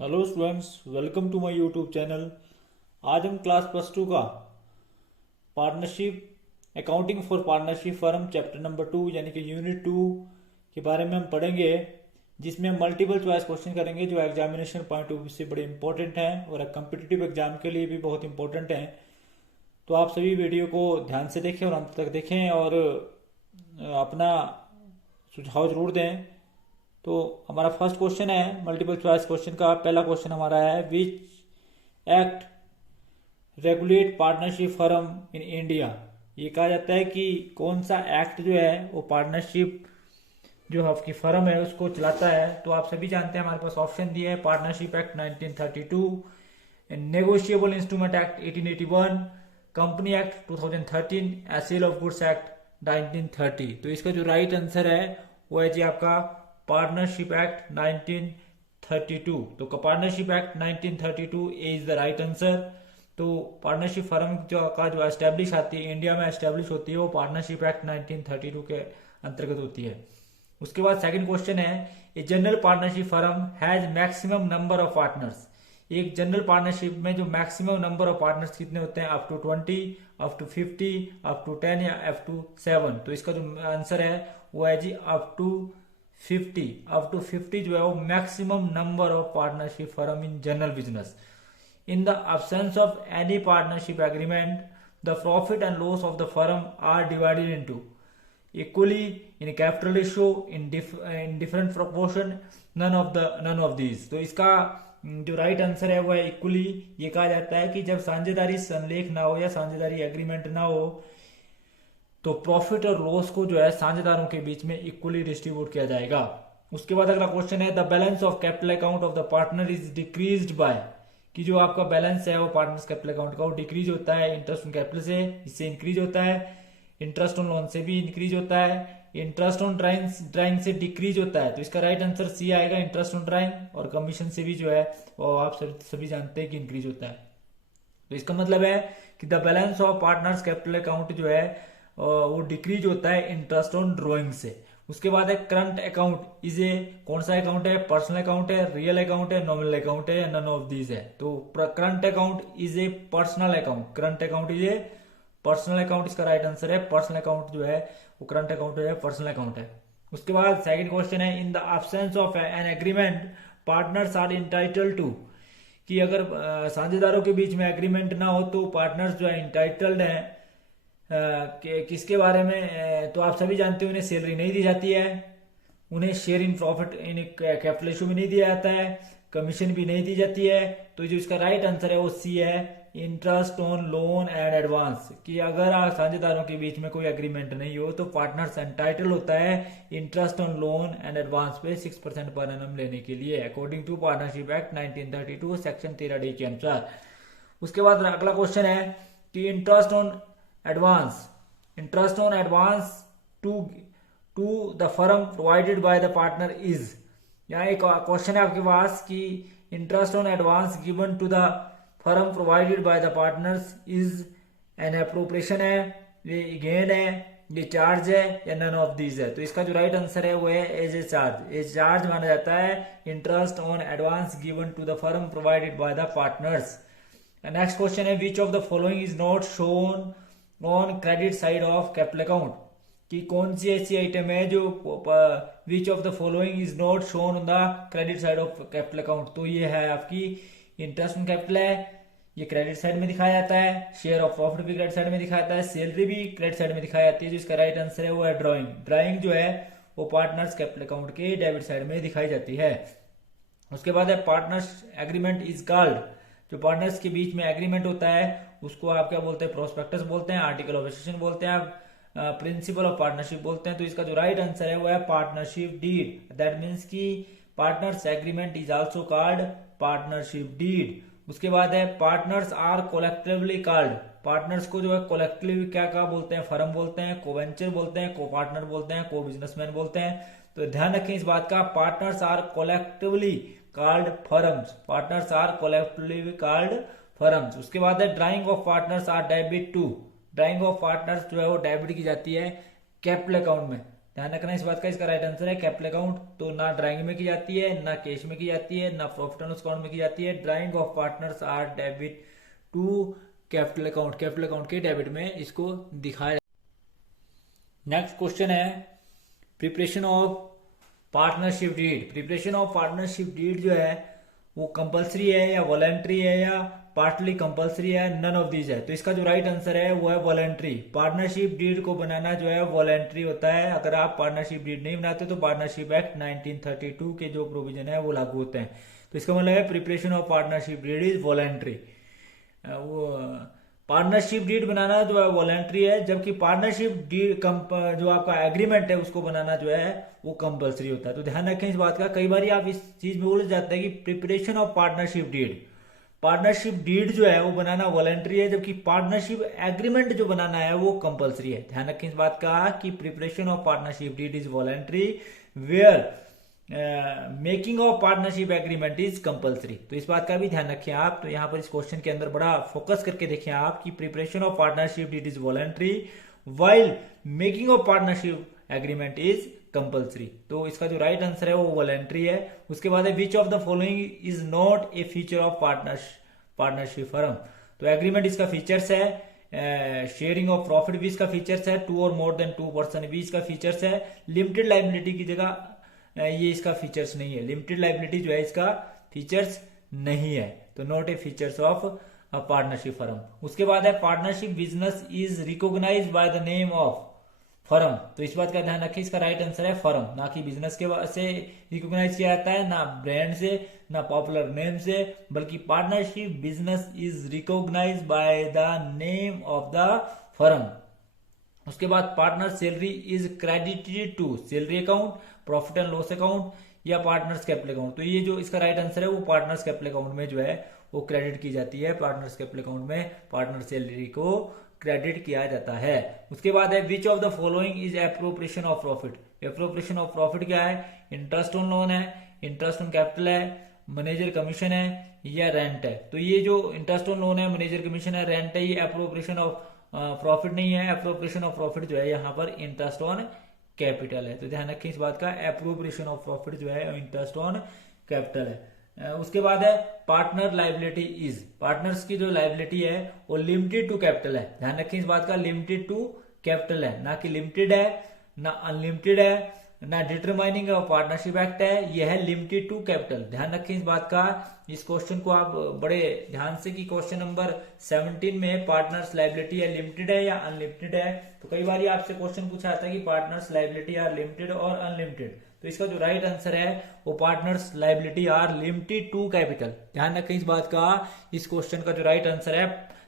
Hello students, welcome to my YouTube channel. आज हम class +2 का partnership accounting for partnership firm chapter number 2 यानी कि यूनिट 2 के बारे में हम पढ़ेंगे, जिसमें हम मल्टीपल चॉइस क्वेश्चन करेंगे जो एग्जामिनेशन पॉइंट ऑफ व्यू से बड़े इंपॉर्टेंट हैं और कम्पिटिटिव एग्जाम के लिए भी बहुत इंपॉर्टेंट हैं। तो आप सभी वीडियो को ध्यान से देखें और अंत तक देखें और अपना सुझाव जरूर दें। तो हमारा फर्स्ट क्वेश्चन है मल्टीपल चॉइस क्वेश्चन का। पहला क्वेश्चन हमारा है, which act regulate partnership firm in India. ये कहा जाता है कि कौन सा एक्ट जो है वो पार्टनरशिप जो आपकी फर्म है उसको चलाता है। तो आप सभी जानते हैं, हमारे पास ऑप्शन दिए है, partnership act 1932, negotiable instrument act 1881, company act 2013, sale of goods act 1930। तो इसका जो राइट आंसर है वो है जी आपका पार्टनरशिप एक्ट 1932। तो partnership act 1932 is the right answer. तो पार्टनरशिप फर्म जो एस्टेब्लिश आती है, इंडिया में एस्टेब्लिश होती है, वो पार्टनरशिप एक्ट 1932 के अंतर्गत होती है। उसके बाद सेकंड क्वेश्चन है, a general partnership firm has maximum number of partners. एक जनरल पार्टनरशिप में जो मैक्सिमम नंबर ऑफ पार्टनर्स कितने होते हैं? Up to 20, up to 50, up to 10 या अप टू 7। तो इसका जो आंसर है वो है जी अप टू 50। अप टू 50 जो है वो maximum number of partnership firm in general business. In the absence of any partnership agreement, the profit and loss of the firm are divided into equally in capital ratio in different proportion, none of these। तो इसका जो right answer है वो है equally. ये कहा जाता है कि जब साझेदारी संलेख ना हो या साझेदारी एग्रीमेंट ना हो तो प्रॉफिट और लॉस को जो है साझेदारों के बीच में इक्वली डिस्ट्रीब्यूट किया जाएगा। उसके बाद अगला क्वेश्चन है, the balance of capital account of the partner is decreased bye. कि जो आपका बैलेंस है वो पार्टनर्स कैपिटल अकाउंट का वो डिक्रीज होता है इंटरेस्ट ऑन कैपिटल से, इससे इंक्रीज होता है। इंटरेस्ट ऑन लोन से भी इंक्रीज होता है। इंटरेस्ट ऑन ड्राइंग से डिक्रीज होता है। तो इसका राइट आंसर सी आएगा, इंटरेस्ट ऑन ड्राइंग। और कमीशन से भी जो है वो आप सभी जानते हैं कि इंक्रीज होता है। तो इसका मतलब है कि the balance of partners capital account जो है वो डिक्रीज होता है इंटरेस्ट ऑन ड्रॉइंग से। उसके बाद है करंट अकाउंट इज ए, कौन सा अकाउंट है? पर्सनल अकाउंट है, रियल अकाउंट है, नॉमिनल अकाउंट है, नन ऑफ दीज है। तो current account is a personal account. Current account is a personal account, इसका राइट आंसर है पर्सनल अकाउंट जो है वो करंट अकाउंट जो है पर्सनल अकाउंट है। उसके बाद सेकंड क्वेश्चन है, in the absence of an agreement partners are entitled to. कि अगर साझेदारों के बीच में एग्रीमेंट ना हो तो पार्टनर्स जो है इंटाइटल्ड हैं किसके बारे में? तो आप सभी जानते हो उन्हें सैलरी नहीं दी जाती है, उन्हें share in profit in capital issue भी नहीं दिया जाता है, कमीशन भी नहीं दी जाती है। तो जो इसका राइट आंसर है वो सी है, interest on loan and advance. कि अगर साझेदारों के बीच में कोई एग्रीमेंट नहीं हो तो पार्टनर्स एंटाइटल होता है interest on loan and advance पे 6% पर एनम लेने के लिए, according to partnership act 1932 section 13D के अनुसार। उसके बाद अगला क्वेश्चन है कि interest on advance to the firm provided by the partner is. यहाँ एक क्वेश्चन है आपके पास कि interest on advance given to the firm provided by the partners is an appropriation है, ये गेन है, ये चार्ज है या नन ऑफ दीज है। तो इसका जो राइट आंसर है वो है as a charge. As charge माना जाता है interest on advance given to the firm provided by the partners. Next question है, which of the following is not shown on credit side of capital account. कि कौन सी ऐसी item है जो which of the following is not shown on the credit side of capital account. तो ये है आपकी इंटरेस्ट ऑन कैपिटल है, ये क्रेडिट साइड में दिखाया जाता है। शेयर ऑफ प्रॉफिट भी क्रेडिट साइड में दिखाया जाता है, सैलरी भी क्रेडिट साइड में दिखाई जाती है। जो इसका राइट आंसर है वो है ड्राइंग। ड्राइंग जो है वो पार्टनर्स कैपिटल अकाउंट के डेबिट साइड में दिखाई जाती है। उसके बाद है पार्टनर्स एग्रीमेंट इज कॉल्ड। जो पार्टनर्स के बीच में एग्रीमेंट होता है उसको आप क्या बोलते हैं? प्रोस्पेक्टस बोलते हैं, आर्टिकल ऑफ एसोसिएशन बोलते हैं, आप प्रिंसिपल ऑफ पार्टनरशिप बोलते हैं। तो इसका जो राइट आंसर है वो है पार्टनरशिप डीड। दैट मीन्स कि partners agreement is also called partnership deed. उसके बाद है partners are collectively called. Partners को जो है कोलेक्टिवली क्या बोलते हैं? फर्म बोलते हैं, को वेंचर बोलते हैं, को पार्टनर बोलते हैं, को बिजनेसमैन बोलते हैं। तो ध्यान रखें इस बात का, partners are collectively called firms. Partners are collectively called firms. उसके बाद है drawing of partners are debit to. Drawing of partners जो है वो डेबिट की जाती है कैपिटल अकाउंट में। ध्यान रखना इस बात का, इसका राइट आंसर है कैपिटल अकाउंट। तो ना ड्राइंग में की जाती है, ना कैश में की जाती है, ना प्रॉफिट एंड लॉस अकाउंट में की जाती है। Drawing of partners are debit to capital account, capital account के डेबिट में इसको दिखाया। नेक्स्ट क्वेश्चन है preparation of partnership deed. Preparation of partnership deed जो है वो कंपलसरी है या वॉलेंट्री है या पार्टली कंपलसरी है, नन ऑफ दीज है। तो इसका जो राइट आंसर है वो है वॉलेंट्री। पार्टनरशिप डीड को बनाना जो है वॉलेंट्री होता है। अगर आप पार्टनरशिप डीड नहीं बनाते तो पार्टनरशिप एक्ट 1932 के जो प्रोविजन है वो लागू होते हैं। तो इसका मतलब है preparation of partnership deed is voluntary. वो पार्टनरशिप डीड बनाना जो है वॉलेंट्री है, जबकि पार्टनरशिप डीड जो आपका एग्रीमेंट है उसको बनाना जो है वो कंपलसरी होता है। तो ध्यान रखें इस बात का, कई बार आप इस चीज में उलझ जाते हैं कि preparation of partnership deed, partnership deed जो है वो बनाना वॉलेंट्री है, जबकि पार्टनरशिप एग्रीमेंट जो बनाना है वो कंपलसरी है। ध्यान रखें इस बात का कि preparation of partnership deed is voluntary where making of partnership agreement is compulsory. तो इस बात का भी ध्यान रखें आप। तो यहाँ पर इस क्वेश्चन के अंदर बड़ा फोकस करके देखें आप कि preparation of partnership deed is voluntary while making of partnership agreement is compulsory. तो इसका जो राइट आंसर है वो वॉलेंट्री है। उसके बाद है which of the following is not a feature of partnership firm. तो एग्रीमेंट इसका फीचर्स है, शेयरिंग ऑफ प्रॉफिट भी इसका फीचर्स है, 2 और मोर देन 2 पर्सन भी इसका फीचर्स है, लिमिटेड लाइबिलिटी की जगह ये इसका फीचर्स नहीं है, लिमिटेड लाइबिलिटी जो है इसका फीचर्स नहीं है। तो not a features of partnership firm. उसके बाद है partnership business is recognised by the name of firm. तो इस बात का ध्यान रखिए, इसका राइट आंसर है फर्म, ना कि बिजनेस के से रिकॉग्नाइज किया जाता है, ना ब्रांड से, ना पॉपुलर नेम से, बल्कि partnership business is recognised by the name of the firm. उसके बाद partner salary is credited to salary account, profit and loss account या पार्टनर्स कैपिटल अकाउंट। तो ये जो इसका राइट आंसर है वो पार्टनर्स कैपिटल अकाउंट में जो है वो क्रेडिट की जाती है। पार्टनर्स कैपिटल अकाउंट में पार्टनर सैलरी को क्रेडिट किया जाता है। उसके बाद है which of the following is appropriation of profit. Appropriation of profit क्या है? इंटरेस्ट ऑन लोन है, इंटरेस्ट ऑन कैपिटल है, मैनेजर कमीशन है या रेंट है। तो ये जो इंटरेस्ट ऑन लोन है, मैनेजर कमीशन है, रेंट है, ये एप्रोप्रिएशन ऑफ प्रॉफिट नहीं है। एप्रोप्रिएशन ऑफ प्रॉफिट जो है यहाँ पर इंटरेस्ट ऑन कैपिटल है। तो ध्यान रखें इस बात का, एप्रोप्रिएशन ऑफ प्रॉफिट जो है इंटरेस्ट ऑन कैपिटल है। उसके बाद है पार्टनर लाइबिलिटी इज, पार्टनर्स की जो लाइबिलिटी है वो लिमिटेड टू कैपिटल है। ध्यान रखें इस बात का, लिमिटेड टू कैपिटल है, ना कि लिमिटेड है, ना अनलिमिटेड है, ना डिटरमाइनिंग पार्टनरशिप एक्ट है, यह है लिमिटेड टू कैपिटल। ध्यान रखें इस बात का। इस क्वेश्चन को आप बड़े ध्यान से कि क्वेश्चन नंबर 17 में पार्टनर्स लाइबिलिटी है लिमिटेड है या अनलिमिटेड है। तो कई बार आपसे क्वेश्चन पूछा जाता है कि पार्टनर्स लाइबिलिटी आर लिमिटेड और अनलिमिटेड। तो इसका जो राइट आंसर है वो partners liability are limited to capital. ध्यान रखें इस बात का, इस क्वेश्चन का जो राइट आंसर है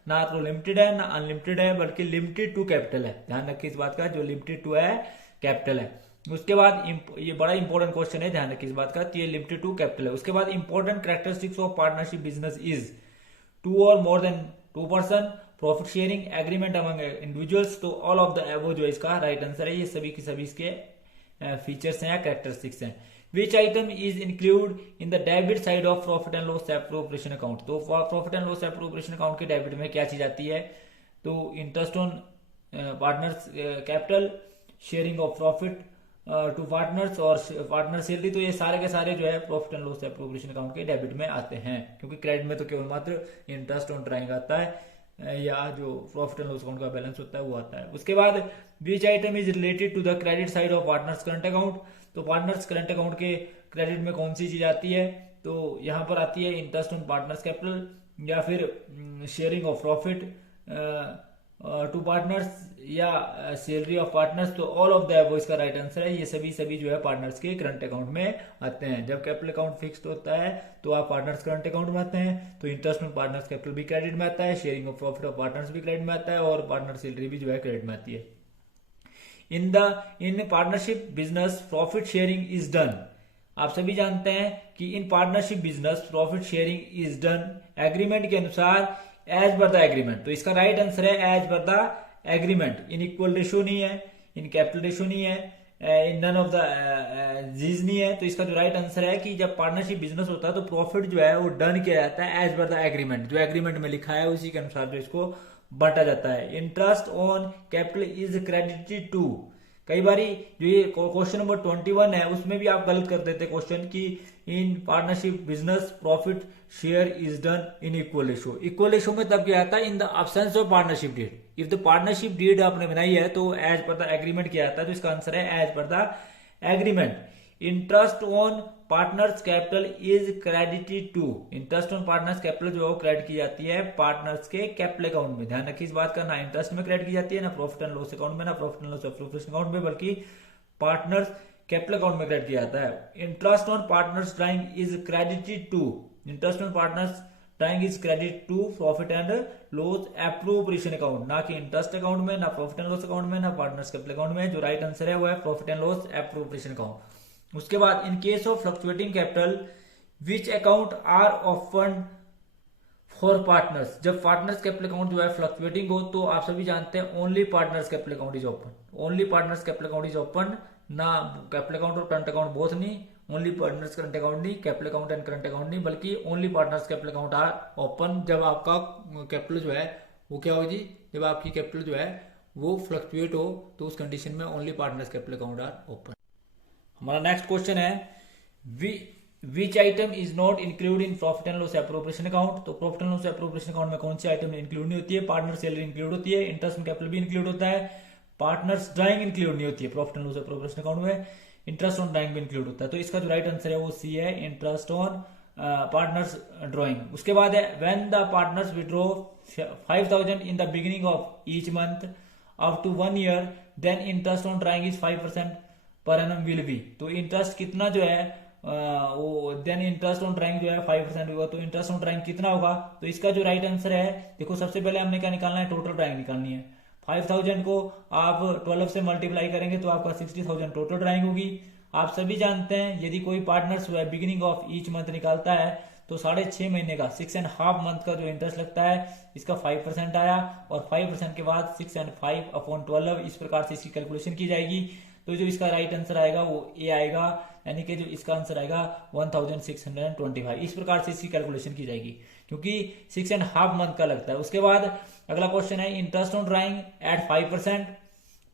ना तो लिमिटेड है ना अनलिमिटेड है, बल्कि लिमिटेड टू कैपिटल है। ध्यान रखें इस बात का, जो लिमिटेड टू है कैपिटल है। उसके बाद ये बड़ा इंपॉर्टेंट क्वेश्चन है, ध्यान रखिए इस बात का, ये लिमिटेड टू कैपिटल है। उसके बाद important characteristics of partnership business is 2 और more than 2 person, profit sharing, agreement among individuals. तो ऑल ऑफ द एबो जो इसका राइट आंसर है, ये सभी की सभी इसके फीचर्स हैं या कैरेक्टरिस्टिक्स हैं। Which item is include in the debit side of profit and loss appropriation account. तो profit and loss appropriation account के डेबिट में क्या चीज आती है? तो interest on partners capital, sharing of profit to partners और पार्टनर सैलरी। तो ये सारे के सारे जो है profit and loss appropriation account के डेबिट में आते हैं, क्योंकि क्रेडिट में तो केवल मात्र इंटरेस्ट ऑन ड्राइंग आता है या जो प्रॉफिट एंड लॉस अकाउंट का बैलेंस होता है वो आता है। उसके बाद which item is related to the credit side of partners current account. तो पार्टनर्स करंट अकाउंट के क्रेडिट में कौन सी चीज आती है? तो यहाँ पर आती है इंटरेस्ट ऑन पार्टनर्स कैपिटल या फिर sharing of profit to partners या सैलरी ऑफ पार्टनर्स। तो ऑल ऑफ द अबव इसका राइट आंसर है। ये सभी जो है पार्टनर्स के करंट अकाउंट में आते हैं। जब कैपिटल अकाउंट फिक्स्ड होता है तो आप पार्टनर्स करंट अकाउंट में आते हैं, तो इंटरेस्ट ऑन पार्टनर्स कैपिटल भी क्रेडिट में आता है, sharing of profit of partners भी क्रेडिट में आता है और पार्टनर सैलरी भी जो है क्रेडिट में आती है। In partnership business profit sharing is done. आप सभी जानते हैं कि in partnership business profit sharing is done agreement के अनुसार एज पर द एग्रीमेंट। तो इसका राइट आंसर है as per the agreement. In equal ratio नहीं है, इन कैपिटल रेशियो नहीं है, in none of the these नहीं है। तो इसका जो राइट आंसर है कि जब पार्टनरशिप बिजनेस होता है तो प्रॉफिट जो है वो डन किया जाता है एज पर द एग्रीमेंट। जो एग्रीमेंट में लिखा है उसी के अनुसार जो इसको बांटा जाता है। Interest on capital is credited to, कई बारी जो ये क्वेश्चन नंबर 21 है उसमें भी आप गलत कर देते क्वेश्चन कि in partnership business profit share is done in equal ratio. Equal ratio में तब क्या आता है, in the absence of partnership deed. If the partnership deed आपने बनाई है तो एज पर द एग्रीमेंट क्या आता है, तो इसका आंसर है as per the agreement. Interest on partners capital is credited to. Interest on partners capital जो है वो क्रेडिट की जाती है पार्टनर्स के कैपिटल अकाउंट में। ध्यान रखिए इस बात का, ना इंटरेस्ट में क्रेडिट की जाती है, ना प्रॉफिट एंड लॉस अकाउंट में, ना profit and loss appropriation account में, बल्कि पार्टनर्स कैपिटल अकाउंट में क्रेडिट किया जाता है। Interest on partners drawing is credited to. Interest on partners drawing is credit to profit and loss appropriation account, ना कि इंटरेस्ट अकाउंट में, ना प्रॉफिट एंड लॉस अकाउंट में, ना पार्टनर्स कैपिटल अकाउंट में। जो राइट आंसर है वो है profit and loss appropriation account. उसके बाद in case of fluctuating capital which account are open for partners. जब पार्टनर्स कैपिटल अकाउंट जो है फ्लक्चुएटिंग हो तो आप सभी जानते हैं only partners capital account is open. Only partners capital account is open, ना कैपिटल अकाउंट और करंट अकाउंट बोथ नहीं, ओनली पार्टनर्स करंट अकाउंट नहीं, capital account and current account नहीं, बल्कि only partners capital account are open. जब आपका capital जो है वो क्या हो जी, जब आपकी कैपिटल जो है वो फ्लक्चुएट हो तो उस कंडीशन में only partners capital account are open. हमारा नेक्स्ट क्वेश्चन है which item is not include in profit and loss appropriation account. तो profit and loss appropriation account में कौन सी आइटम इंक्लूड नहीं होती है, पार्टनर सैलरी इंक्लूड होती है, इंटरेस्ट कैपिटल भी इंक्लूड होता है, पार्टनर्स ड्राइंग इंक्लूड नहीं होती है profit and loss appropriation account में, इंटरेस्ट ऑन ड्राइंग भी इंक्लूड होता है। तो इसका जो राइट आंसर है वो सी है, इंटरेस्ट ऑन पार्टनर्स ड्रॉइंग। उसके बाद है when the partners withdraw 5000 in the beginning of each month up to 1 year then interest on drawing is 5% per annum will be. तो इंटरेस्ट कितना जो है वो देन इंटरेस्ट ऑन ड्राइंग जो है 5% होगा, तो इंटरेस्ट ऑन ड्राइंग कितना होगा। तो इसका जो राइट आंसर है, देखो सबसे पहले हमने क्या निकालना है, टोटल ड्राइंग निकालनी है। 5000 को आप 12 से मल्टीप्लाई करेंगे तो आपका 60,000 टोटल ड्राइंग होगी। आप सभी जानते हैं यदि कोई partners beginning of each month निकालता है तो 6.5 महीने का 6.5 मंथ का जो इंटरेस्ट लगता है इसका 5% आया, और 5% के बाद 6 and 5 अपॉन 12 इस प्रकार से इसकी कैलकुलेशन की जाएगी। तो जो इसका राइट आंसर आएगा वो ए आएगा, यानी कि जो इसका आंसर आएगा 1625। इस प्रकार से इसकी कैलकुलेशन की जाएगी क्योंकि 6.5 मंथ का लगता है। उसके बाद अगला क्वेश्चन है interest on drawing at 5%,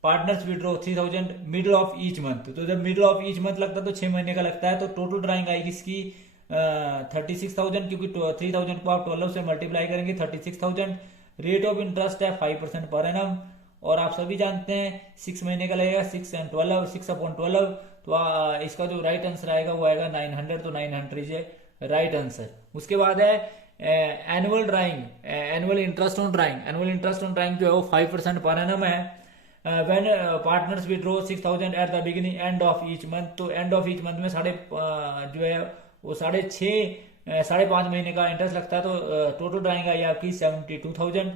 partners withdraw 3000 middle of each month. तो जब मिडिल ऑफ ईच मंथ लगता है तो 6 महीने का लगता है, तो टोटल ड्राइंग आएगी इसकी 36,000, क्योंकि 3000 को आप 12 से मल्टीप्लाई करेंगे 36,000। रेट ऑफ इंटरेस्ट है 5% पर एनम, और आप सभी जानते हैं 6 महीने का लगेगा 6 and 12, 6 upon 12। तो इसका जो राइट आंसर आएगा वो आएगा 900, तो 900 इज ए राइट आंसर। उसके बाद है annual drawing, annual interest on drawing. Annual interest on drawing जो है वो 5% पर एनम है। When partners withdraw 6,000 at the beginning end of each month, तो एंड ऑफ ईच मंथ में जो है वो 5.5 महीने का इंटरेस्ट लगता है, तो टोटल ड्राइंग आई आपकी 72,000।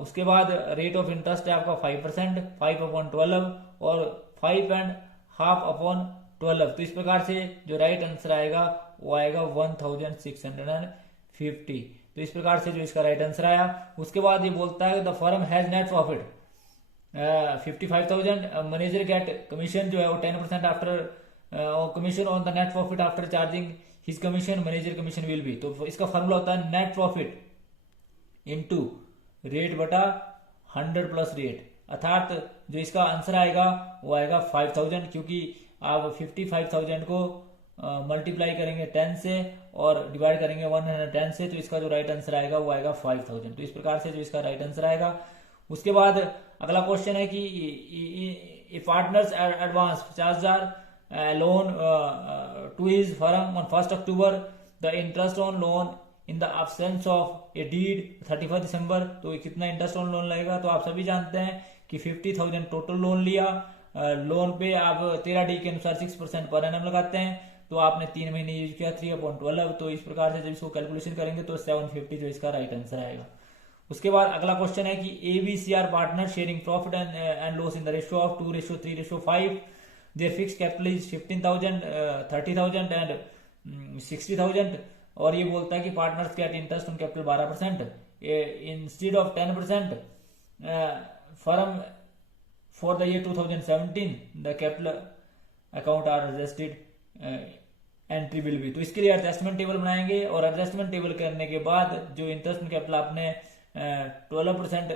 उसके बाद रेट ऑफ इंटरेस्ट है आपका 5%, 5 upon 12 और 5.5 upon 12। तो इस प्रकार से जो राइट आंसर आएगा वो आएगा 1650। तो इस प्रकार से जो इसका राइट आंसर आया। उसके बाद ये बोलता है the firm has net profit 55,000, manager get commission जो है वो 10% after commission on the net profit after charging his commission, manager commission will be. तो इसका फॉर्मूला होता है नेट प्रॉफिट इनटू रेट बटा 100 प्लस रेट, अर्थात जो इसका आंसर आएगा वो आएगा 5000, क्योंकि आप 55,000 को मल्टीप्लाई करेंगे 10 से और डिवाइड करेंगे 110 से, तो इसका जो राइट आंसर आएगा वो आएगा 5000। तो इस प्रकार से जो इसका राइट आंसर आएगा। उसके बाद अगला क्वेश्चन है कि partners advance 50,000 loan to his firm on 1 October, the interest on loan in the absence of a deed 31 December. तो कितना इंटरेस्ट ऑन लोन लगेगा, तो आप सभी जानते हैं कि 50,000 टोटल लोन लिया। लोन पे आप 13 डी के अनुसार 6% पर एनम लगाते हैं, तो आपने 3 महीने यूज किया 3/12। तो इस प्रकार से जब इसको कैलकुलेशन करेंगे तो 750 जो इसका राइट आंसर आएगा। उसके बाद अगला क्वेश्चन है कि ABC are partner sharing profit and loss in the ratio of 2:3:5। Their fixed capital is 15,000, 30,000 and 60,000। और ये बोलता है कि partners get interest on capital 12% instead of 10%। Firm for the year 2017 the capital account are adjusted entry will be. तो इसके लिए adjustment table बनाएंगे, और एडजस्टमेंट टेबल करने के बाद जो इंटरेस्ट ऑन कैपिटल आपने 12%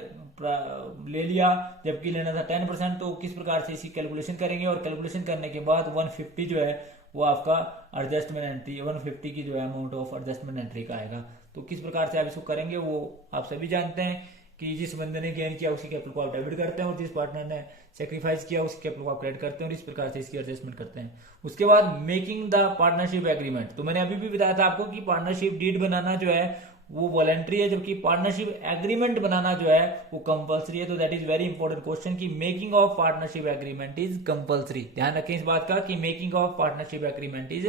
ले लिया, जबकि लेना था 10%, तो किस प्रकार से इसकी कैलकुलेशन करेंगे, और कैलकुलेशन करने के बाद 150 जो है वो आपका एडजस्टमेंट एंट्री 150 की जो है अमाउंट ऑफ एडजस्टमेंट एंट्री का आएगा। तो किस प्रकार से आप इसको करेंगे वो आप सभी जानते हैं कि जिस बंदे ने गेन किया उसकी कैपिटल को आप डेबिट करते हैं, और जिस पार्टनर ने सेक्रीफाइस किया उसकी कैपिटल को आप क्रेडिट करते हैं, और इस प्रकार से इसकी एडजस्टमेंट करते हैं। उसके बाद मेकिंग द पार्टनरशिप एग्रीमेंट, तो मैंने अभी भी बताया था आपको कि पार्टनरशिप डीड बनाना जो है वो वॉलेंट्री है, जबकि पार्टनरशिप एग्रीमेंट बनाना जो है वो कंपलसरी है। तो that is very important question कि making of partnership agreement is compulsory. ध्यान रखें इस बात का कि making of partnership agreement is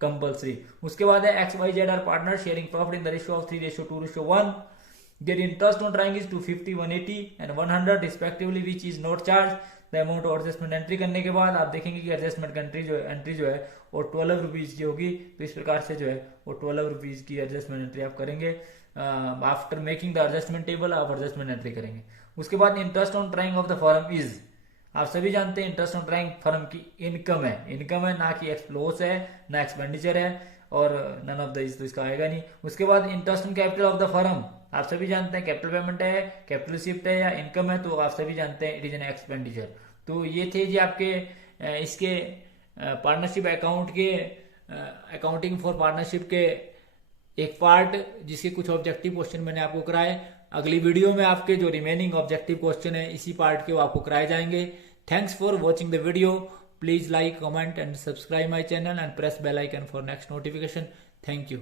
compulsory. उसके बाद है XYZ are partner sharing profit in the ratio of 3:2:1। Their interest on drawing is 250, 180 and 100 respectively, which is not charged. The amount of adjustment entry करने के बाद आप देखेंगे कि adjustment entry जो है वो 12 रुपीज की होगी। तो इस प्रकार से जो है वो 12 रुपीज की एडजस्टमेंट एंट्री आप करेंगे। After making the adjustment table आप एडजस्टमेंट एंट्री करेंगे। उसके बाद interest on drying of the firm is, आप सभी जानते हैं इंटरेस्ट ऑन ड्राइंग फर्म की इनकम है ना कि लॉस है ना एक्सपेंडिचर है, और नन ऑफ दिस तो इसका आएगा नहीं। उसके बाद interest on capital of the firm, आप सभी जानते हैं कैपिटल पेमेंट है, कैपिटल रिसिप्ट है या इनकम है, तो आप सभी जानते हैं इट इज एन एक्सपेंडिचर। तो ये थे जी आपके इसके पार्टनरशिप अकाउंट के अकाउंटिंग फॉर पार्टनरशिप के एक पार्ट, जिसके कुछ ऑब्जेक्टिव क्वेश्चन मैंने आपको कराए। अगली वीडियो में आपके जो रिमेनिंग ऑब्जेक्टिव क्वेश्चन है इसी पार्ट के वो आपको कराए जाएंगे। Thanks for watching the video. Please like, comment and subscribe my channel and press bell icon for next notification. Thank you.